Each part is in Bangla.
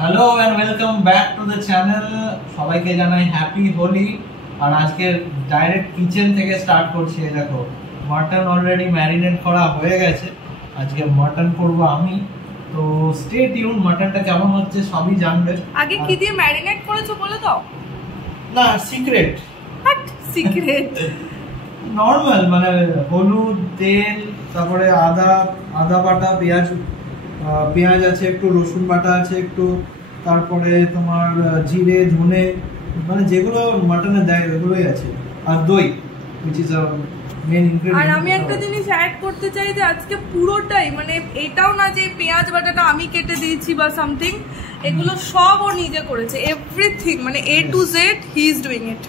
Hello and welcome back to the channel. সবাইকে জানাই হ্যাপি হোলি। আর আজকে ডাইরেক্ট কিচেন থেকে স্টার্ট করছি। দেখো মাটন অলরেডি ম্যারিনেট করা হয়ে গেছে। আজকে মাটন করব আমি। তো স্টে টিউন, মাটনটা কেমন হচ্ছে সবই জানবে। আগে কি দিয়ে ম্যারিনেট করেছো বলে দাও। না সিক্রেট, সিক্রেট নরমাল মানে হলুদ, তেল, তারপরে আদা বাটা, পেঁয়াজ আছে একটু, রসুন বাটা আছে একটু, তারপরে তোমার জিরে, ধনে, মানে যেগুলো মাটনে দেয় ওগুলোই আছে, আর দই which is a main ingredient। আর আমি একটা জিনিস অ্যাড করতে চাই যে আজকে পুরোটাই মানে এটাও না যে পেঁয়াজ বাটাটা আমি কেটে দিয়েছি বা সামথিং, এগুলো সব ও নিজে করেছে, এভরিথিং মানে A to Z he is doing it.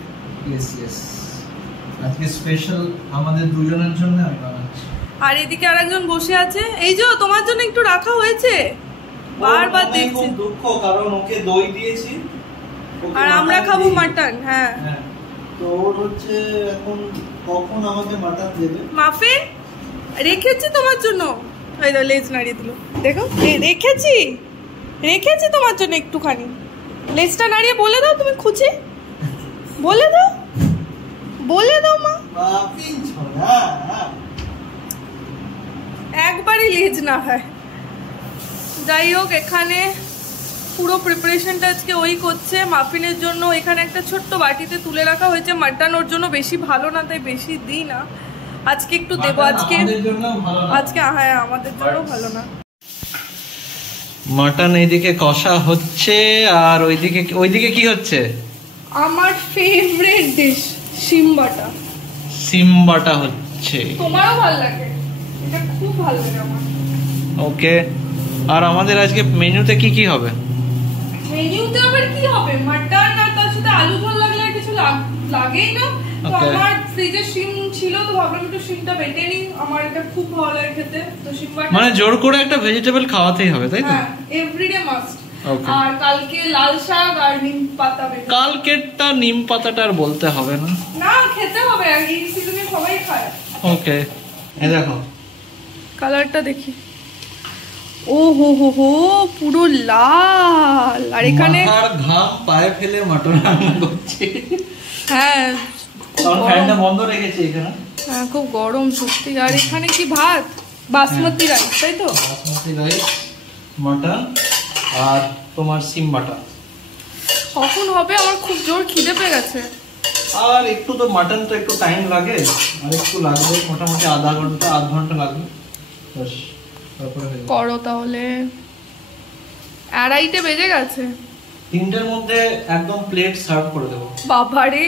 Yes yes, আজকে স্পেশাল আমাদের দুজনের জন্য আমি বানাচ্ছি। আর এদিকে আরেকজন বসে আছে, এই যে তোমার জন্য একটু রাখা হয়েছে, বারবার দেখছি। দুঃখ, কারণ ওকে দই দিয়েছি আর আমরা খাবো মাটন। হ্যাঁ, তো ওর হচ্ছে এখন কখন আমাকে মাটন দেবে। মাফিন রেখেছি তোমার জন্য, এই দাও লেজ নাড়িয়ে দিল, দেখো রেখেছি তোমার জন্য একটুখানি। লেজটা নাড়িয়ে বলে দাও তুমি খুঁজে, বলে দাও মা। মাফিন ছোড়া, একবারই লেজ না হয়। যাই হোক, এখানে পুরো প্রিপারেশনটা আজকে ওই করছে মাফিনের জন্য। এখানে একটা ছোট্ট বাটিতে তুলে রাখা হয়েছে মাটন, ওর জন্য বেশি ভালো না তাই বেশি দিই না, আজকে একটু দেবো। আজকে হ্যাঁ আমাদের জন্য ভালো না। মাটন এইদিকে কষা হচ্ছে, আর ওইদিকে কি হচ্ছে? আমার ফেভারিট ডিশ শিম বাটা হচ্ছে। তোমারও ভালো লাগে? এটা খুব ভালো লাগে আমার। ওকে, আর আমাদের আজকে মেনুতে কি হবে? মেনুতে আবার কি হবে? মাটন আর তার সাথে আলু ঝোল লাগলে আর কিছু লাগেই না। তো আমার ফ্রিজে শিম ছিল, তো ভাবলাম একটু শিমটা বেটে নিই, আমার এটা খুব ভালো লাগে খেতে। তো শিম বাটা মানে জোর করে একটা ভেজিটেবল খাওয়াতেই হবে, তাই তো? হ্যাঁ, এভরিডে মাস্ট। আর কালকে লাল শাক আর নিম পাতা বেটে। কালকেরটা নিম পাতাটা আর বলতে হবে না, না খেতে হবে, আর এই সিজনে সবাই খায়। ওকে, এই দেখো কালারটা দেখি, ও হো পুরো লাল। আর এখানে ঘাম পায়ে ফেলে মাটন রান্না করছি। হ্যাঁ, ফ্যানটা বন্ধ রেখেছি এখানে। হ্যাঁ খুব গরম সত্যি। আর এখানে কি ভাত, বাসমতি রাইস, তাই তো? বাসমতি রাইস, মাটন আর তোমার সিম বাটা। কখন হবে? আমার খুব জোর খিদে পেয়ে গেছে। আর একটু তো মাটন তো একটু টাইম লাগে, আর একটু লাগবে, মোটামুটি আধ ঘন্টা লাগবে। করো তাহলে। 2:30 বেজে গেছে, 3টের মধ্যে একদম প্লেট সার্ভ করে দেবো। বাবারে,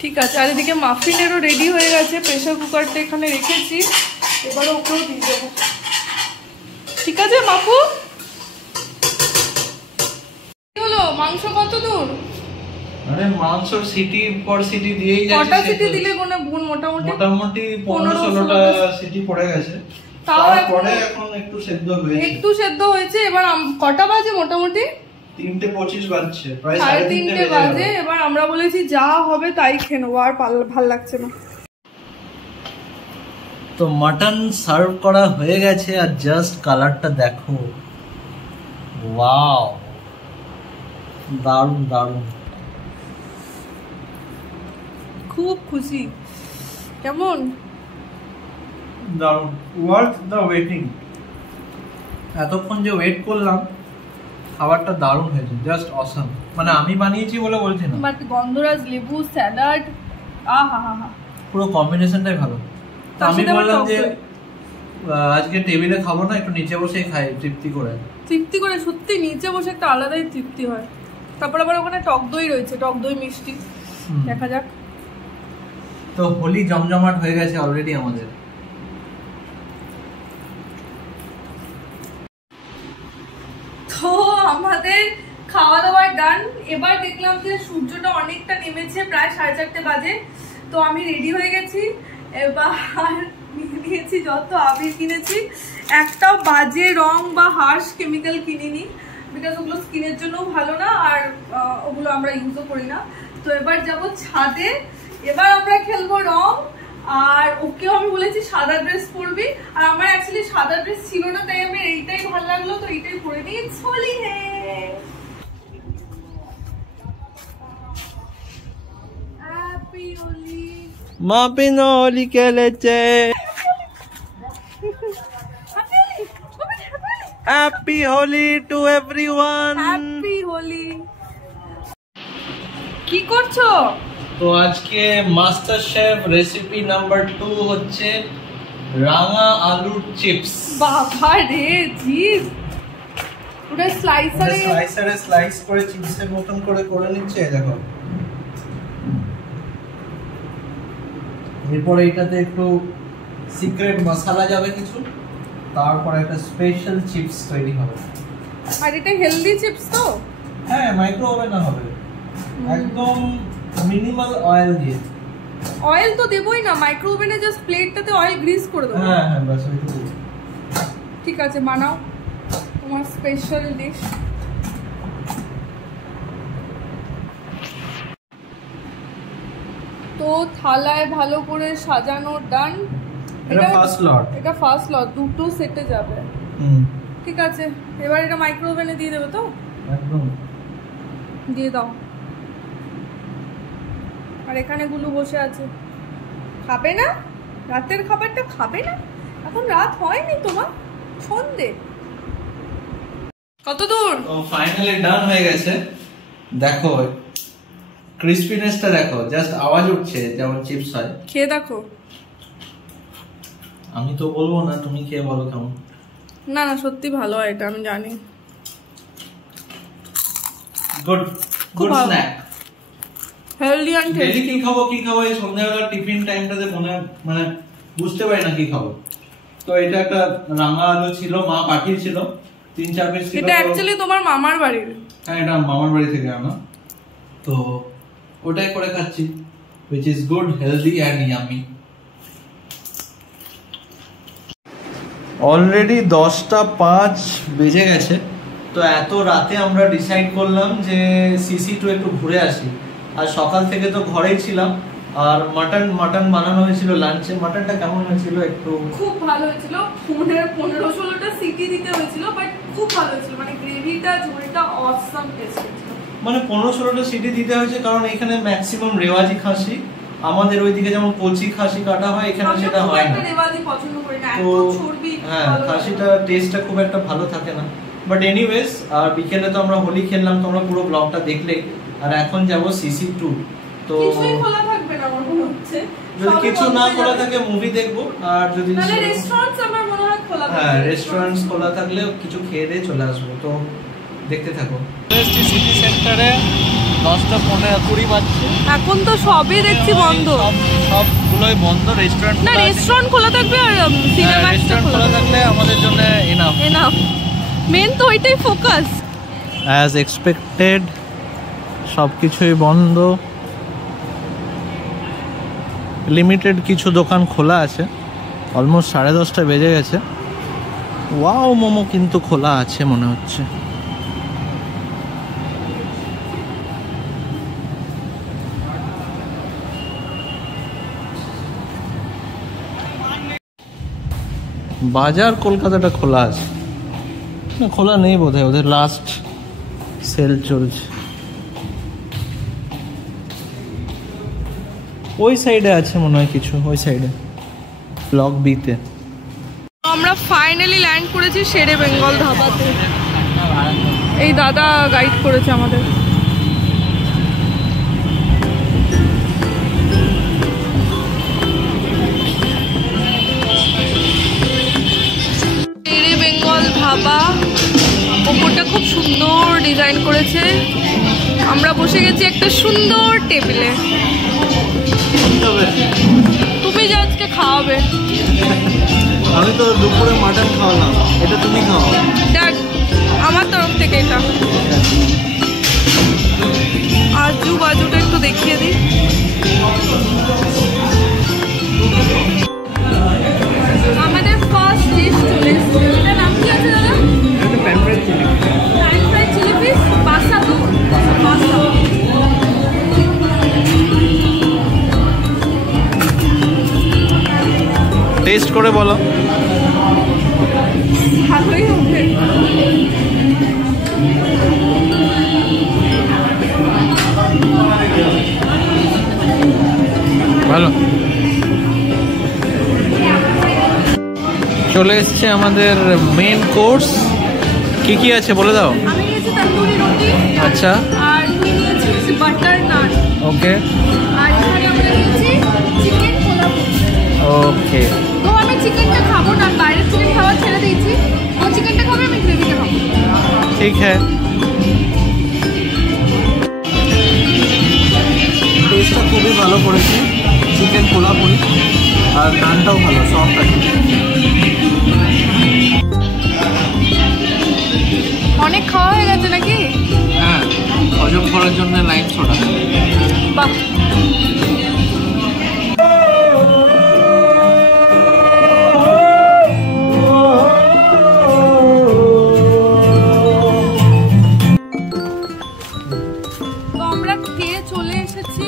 ঠিক আছে। আর এদিকে মাফিনেরও রেডি হয়ে গেছে, প্রেসার কুকারটা এখানে রেখেছি, এবার ওকেও দিয়ে দেবো। ঠিক আছে মাফু, হলো মাংস কত দূর? আরে মাংসর সিটি পর সিটি দিয়েই যাচ্ছে। কটা সিটি দিলে কোনে ভুল? মোটামুটি 15-16টা সিটি পড়ে গেছে। তারপরে এখন একটু সেদ্ধ হয়েছে। এবার কটা বাজে? মোটামুটি 3:25 বাজছে, প্রায় 3:30 বাজে। এবার আমরা বলেছি যা হবে তাই খেয়ে নেবো, আর ভাল লাগছে না। তো মাটন সার্ভ করা হয়ে গেছে, আর জাস্ট কালারটা দেখো, ওয়াও, দারুণ। খুব খুশি। কেমন? দারুণ, ওয়ার্থ দ্য ওয়েটিং। এতক্ষণ যে ওয়েট করলাম, খাবারটা দারুণ হয়েছে, জাস্ট অসাম। মানে আমি বানিয়েছি বলে বলছি না, বাট গন্ধরাজ লেবু, স্যালাড, আহা, পুরো কম্বিনেশনটাই ভালো। তো আমি বললাম যে আজকে টেবিলে খাবো না, একটু নিচে বসেই খাই, তৃপ্তি করে। সত্যি নিচে বসে একটা আলাদাই তৃপ্তি হয়। তারপর আবার ওখানে টক দই রয়েছে, টক দই মিষ্টি, দেখা যাক। তো হোলি জমজমাট হয়ে গেছে অলরেডি আমাদের। তো আমাদের খাওয়া দাওয়া ডান। এবার দেখলাম যে সূর্যটা অনেকটা নেমেছে, প্রায় 4:30 বাজে। তো আমি রেডি হয়ে গেছি, এবার নিয়েছি যত আবির কিনেছি, একটা বাজে রং বা হার্শ কেমিক্যাল কিনিনি, বিকজ ওগুলো স্কিনের জন্য ভালো না, আর ওগুলো আমরা ইউজও করি না। তো এবার যাবো ছাদে, এবার আমরা খেলবো রং। আর ওকেও আমি বলেছি সাদা ড্রেস পরবি, আর আমার অ্যাকচুয়ালি সাদা ড্রেস ছিল না, তাই আমি এইটাই ভালো লাগলো, তো এইটাই পরে নিই। হোলি হ্যাঁ। মা পিনো হোলি খেলেছে। Happy Holi to everyone. Happy Holi. কি করছো? তো আজকে মাস্টার শেফ রেসিপি নাম্বার 2 হচ্ছে রাঙা আলুর চিপস। বাবা রে, চিপস পুরো স্লাইসারে স্লাইস করে চিপসের মতন করে নিচ্ছে দেখো। এরপরে এটাতে একটু সিক্রেট মশলা যাবে কিছু, তারপর একটা স্পেশাল চিপস তৈরি হবে। আর এটা হেলদি চিপস তো? হ্যাঁ, মাইক্রো ওভেনে হবে, একদম মিনিমাল অয়েল দিয়ে। অয়েল তো দেবই না, মাইক্রো ওভেনে জাস্ট প্লেটটাতে অয়েল গ্রিস করে দেবো। হ্যাঁ হ্যাঁ, বাস ওইটুকু। ঠিক আছে, বানাও তোমার স্পেশাল ডিশ। তো থালায় ভালো করে সাজানো ডান। এটা ফার্স্ট লট, এটা ফার্স্ট লট, দুটো সেটে যাবে। ঠিক আছে, এবার এটা মাইক্রো ওভেনে দিয়ে দেবে তো? একদম দিয়ে দাও। আর এখানে গুলু বসে আছে, খাবে না? রাতের খাবারটা খাবে না? এখন রাত হয়নি তোমার, সন্ধে। কত দূর? তো ফাইনালি ডান হয়ে গেছে। দেখো ক্রিসপিনেসটা দেখো, জাস্ট আওয়াজ উঠছে যেমন চিপস হয়। খেয়ে দেখো। আমি তো বলবো না, তুমি খেয়ে বলো কেমন। না না, সত্যি ভালো হয় এটা, আমি জানি। গুড গুড ভালো। Snack. Healthy and daily tasty. কি খাবো এই সন্ধ্যাবেলা টিফিন টাইমটাতে মানে বুঝতে পারি না কি খাবো। তো এটা একটা রাঙা আলু ছিল, মা পাঠিয়েছিল 3-4 পিস ছিল। এটা অ্যাকচুয়ালি তোমার মামার বাড়ির। হ্যাঁ, এটা মামার বাড়ি থেকে আনা। তো ওটাই করে খাচ্ছি, which is good, healthy and yummy. Already 10:05 বেজে গেছে। তো এত রাতে আমরা ডিসাইড করলাম যে CC2 একটু ঘুরে আসি। আর সকাল থেকে তো ঘরেই ছিলাম। আর মাটন বানানো হয়েছিল লাঞ্চে। মাটনটা কেমন হয়েছিল? একটু খুব ভালো হয়েছিল। 15-16টা সিটি দিতে হয়েছিল, বাট খুব ভালো হয়েছিল। মানে গ্রেভিটা, ঝোলটা অসাম টেস্ট হয়েছিল। মানে 15-16টা সিটি দিতে হয়েছে, কারণ এখানে ম্যাক্সিমাম রেওয়াজি খাসি। আমাদের ওইদিকে যেমন কচি খাসি কাটা হয়, এখানে সেটা হয় না। রেওয়াজি পছন্দ করি না, তো এত চর্বি। হ্যাঁ, খাসিটা টেস্টটা খুব একটা ভালো থাকে না। বাট এনিওয়েজ, আর বিকেলে তো আমরা হোলি খেললাম, তোমরা পুরো ব্লগটা দেখলে। আর এখন যাব CC2। তো কিছুই খোলা থাকবে না মনে হচ্ছে। যদি কিছু না খোলা থাকে মুভি দেখবো। আর যদি তাহলে রেস্টুরেন্টস আমার মনে হয় খোলা থাকবে। হ্যাঁ, রেস্টুরেন্টস খোলা থাকলে কিছু খেয়ে দিয়ে চলে আসবো। তো দেখতে থাকো। সিটি সেন্টারে 10:15-20 বাজছে। এখন তো সবই দেখছি বন্ধ। সবগুলোই বন্ধ। রেস্টুরেন্ট না, রেস্টুরেন্ট খোলা থাকবে আর সিনেমা খোলা থাকলে আমাদের জন্য এনাফ। মেন তো ওইটাই ফোকাস। অ্যাজ এক্সপেক্টেড সব কিছুই বন্ধ। লিমিটেড কিছু দোকান খোলা আছে। অলমোস্ট 10:30 বেজে গেছে। ওয়াও মোমো কিন্তু খোলা আছে মনে হচ্ছে। বাজার কলকাতাটা খোলা আছে না? খোলা নেই বোধহয়, ওদের লাস্ট সেল চলছে। ওই সাইডে আছে মনে হয় কিছু, ওই সাইডে ব্লক বিতে। আমরা ফাইনালি ল্যান্ড করেছি শেরে বেঙ্গল ধাবাতে। এই দাদা গাইড করেছে আমাদের। শেরে বেঙ্গল ধাবা, ওপরটা খুব সুন্দর ডিজাইন করেছে। আমরা বসে গেছি একটা সুন্দর টেবিলে। তুমি যে আজকে খাওয়াবে। আমি তো দুপুরে মাটন খাওয়ালাম, এটা তুমি খাও। দেখ, আমার তরফ থেকে এটা। আজু বাজুটা একটু দেখিয়ে দিই। আমাদের ফার্স্ট ডিশ চলে এসেছে। এটার নাম কি আছে দাদা? Pan fried chilli. Pan fried chilli fish, pasta তো? পাস্তা। টেস্ট করে বলো। ভালোই হবে। ভালো। চলে এসছে আমাদের মেন কোর্স। কি কি আছে বলে দাও। আমি নিয়েছি তন্দুরি রুটি, আচ্ছা, আর তুই নিয়েছিস বাটার নান। ওকে, আর এখানে আমরা নিয়েছি চিকেন কোলাপুরি। ওকে। তো আমি চিকেনটা খাবো না, বাইরের চিকেন খাওয়া ছেড়ে দিয়েছি। ও চিকেনটা খাবে, আমি গ্রেভিটা খাবো। ঠিক হ্যাঁ। টেস্টটা খুবই ভালো করেছে চিকেন কোলাপুরি, আর নানটাও ভালো, সফট আছে। অনেক খাওয়া হয়ে গেছে নাকি? হ্যাঁ, হজম করার জন্য লাইন সোডা। বাহ, আমরা খেয়ে চলে এসেছি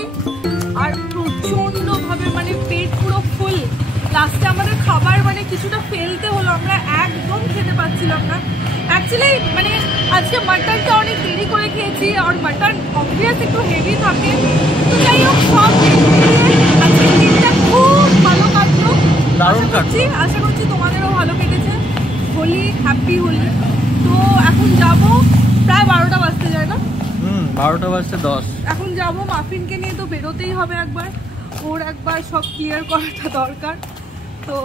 আর প্রচন্ড ভাবে মানে পেট পুরো ফুল। লাস্টে আমাদের খাবার মানে কিছুটা ফেলতে হলো, আমরা একদম খেতে পাচ্ছিলাম না। অ্যাকচুয়ালি মানে আজকে মাটনটা অনেক দেরি করে খেয়েছি, আর মাটন অবভিয়াস একটু হেভি থাকে। তো যাই হোক, সব আজকে দিনটা খুব ভালো কাটলো, দারুণ কাটলো। আশা করছি তোমাদেরও ভালো কেটেছে। হোলি, হ্যাপি হোলি। তো এখন যাবো, প্রায় 12টা বাজতে যায় না? 12টা বাজতে 10। এখন যাবো, মাফিনকে নিয়ে তো বেরোতেই হবে একবার, ওর একবার সব ক্লিয়ার করাটা দরকার। তো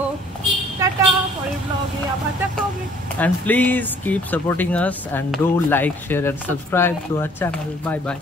টাটা, পরের ব্লগে আবার দেখা হবে। And please keep supporting us and do like, share and subscribe to our channel. Bye bye.